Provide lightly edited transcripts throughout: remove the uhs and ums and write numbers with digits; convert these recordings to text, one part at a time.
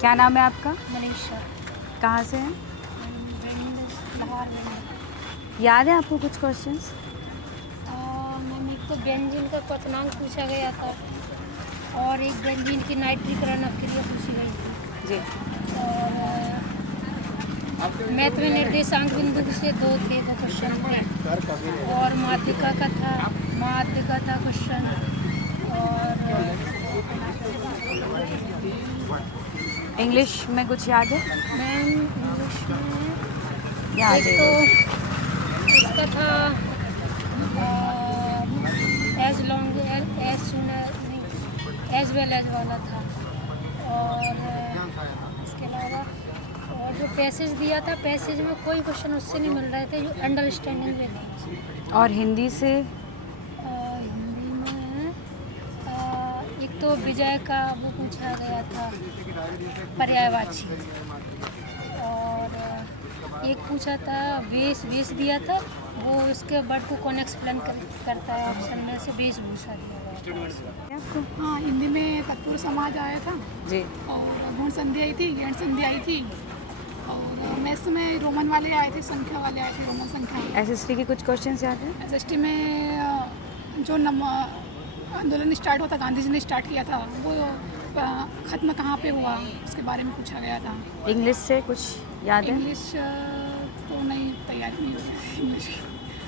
क्या नाम है आपका? मनीषा। कहाँ से हैं? लाहौर में। याद है आपको कुछ क्वेश्चंस? मैम एक तो बेंजीन का क्वथनांक पूछा गया था और एक बेंजीन की नाइट्रीकरण अभिक्रिया पूछी गई थी। जी। और मैथ में निर्देशांक बिंदु से दो क्वेश्चन थे और माध्यिका का था क्वेश्चन। और इंग्लिश में कुछ याद है? मैम इंग्लिश में याद एक है? तो इसका था as long as soon as well as वाला था। और इसके अलावा और जो पैसेज दिया था, पैसेज में कोई क्वेश्चन उससे नहीं मिल रहे थे जो अंडरस्टैंडिंग में थे। और हिंदी से? हिंदी में एक तो विजय का वो पूछा गया था पर्यायवाची, और एक पूछा था वेश दिया था, वो उसके वर्ड को कौन एक्सप्लेन करता है, ऑप्शन में से वेशभूषा दिया गया था। आपको? हाँ, हिंदी में तत्पुरुष समाज आया था जी। और गुण संधि आई थी, गैर संधि आई थी। और मैथ्स में रोमन वाले आए थे, संख्या वाले आए थे, रोमन संख्या। एसएसटी के कुछ क्वेश्चंस याद है? एसएसटी में जो आंदोलन स्टार्ट होता, गांधी जी ने स्टार्ट किया था, वो ख़त्म कहाँ पे हुआ, उसके बारे में पूछा गया था। इंग्लिश से कुछ याद है? इंग्लिश तो नहीं, तैयारी नहीं हुई इंग्लिश।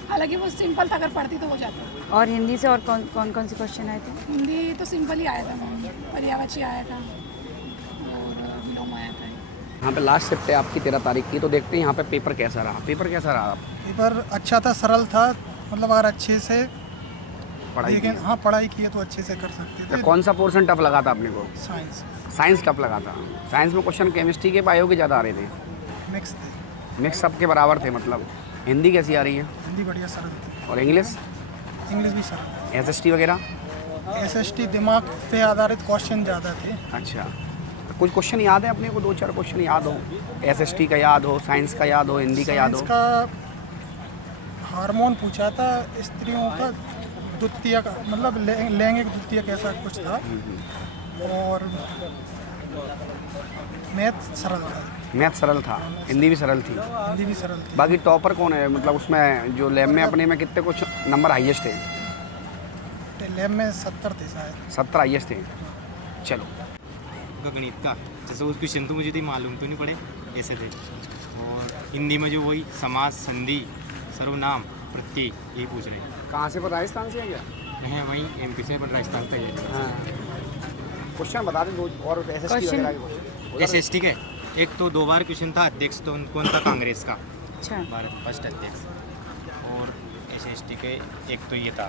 हालांकि वो सिंपल था, अगर पढ़ती तो हो जाता। और हिंदी से और कौन से क्वेश्चन आए थे? हिंदी तो सिंपल ही आया था मैम, पर्यायवाची आया था और विलोम आया था। यहाँ पे लास्ट शिफ्ट है आपकी 13 तारीख की, तो देखते हैं यहाँ पे पेपर कैसा रहा। पेपर कैसा रहा? पेपर अच्छा था, सरल था, मतलब अगर अच्छे से पढ़ाई लेकिन की? हाँ पढ़ाई किए तो अच्छे से कर सकते तो थे। कौन सा पोर्शन टफ लगा था अपने को? साइंस साइंस टफ लगा था। साइंस में क्वेश्चन केमिस्ट्री के बायो के ज़्यादा आ रहे थे? मिक्स थे, मिक्स सब के बराबर थे मतलब। हिंदी कैसी आ रही है? हिंदी बढ़िया सरल थी, और इंग्लिश? इंग्लिश भी सरल। एसएसटी वगैरह? एसएसटी दिमाग पे आधारित क्वेश्चन ज़्यादा थे। अच्छा, तो कुछ क्वेश्चन याद है अपने को? 2-4 क्वेश्चन याद हो? एसएसटी का याद हो, साइंस का याद हो, हिंदी का याद हो? साइंस का हार्मोन पूछा था, स्त्रियों का द्वितीय का मतलब लैंगिक द्वितीय कैसा कुछ था। और मैथ सरल था। मैथ सरल था, हिंदी भी सरल थी। हिंदी भी सरल थी। बाकी टॉपर कौन है, मतलब उसमें जो लैब में अपने में कितने कुछ नंबर हाईएस्ट थे? लैब में 70 थे शायद। 70 हाईएस्ट थे। चलो, गणित का जैसे उस क्वेश्चन तो मुझे मालूम तो नहीं पड़े, ऐसे थे। और हिंदी में जो वही समास, संधि, सर्वनाम, प्रत्यय यही पूछ रहे हैं। कहाँ से? पर राजस्थान से है क्या? नहीं, वहीं एमपी से, पर राजस्थान का ही हाँ, क्वेश्चन बता दें दो और एसएसटी Question? वगैरह के क्वेश्चन। एस ठीक है। एक तो 2 बार क्वेश्चन था अध्यक्ष, तो कौन था कांग्रेस का अच्छा। भारत फर्स्ट अध्यक्ष। और एस के एक तो ये था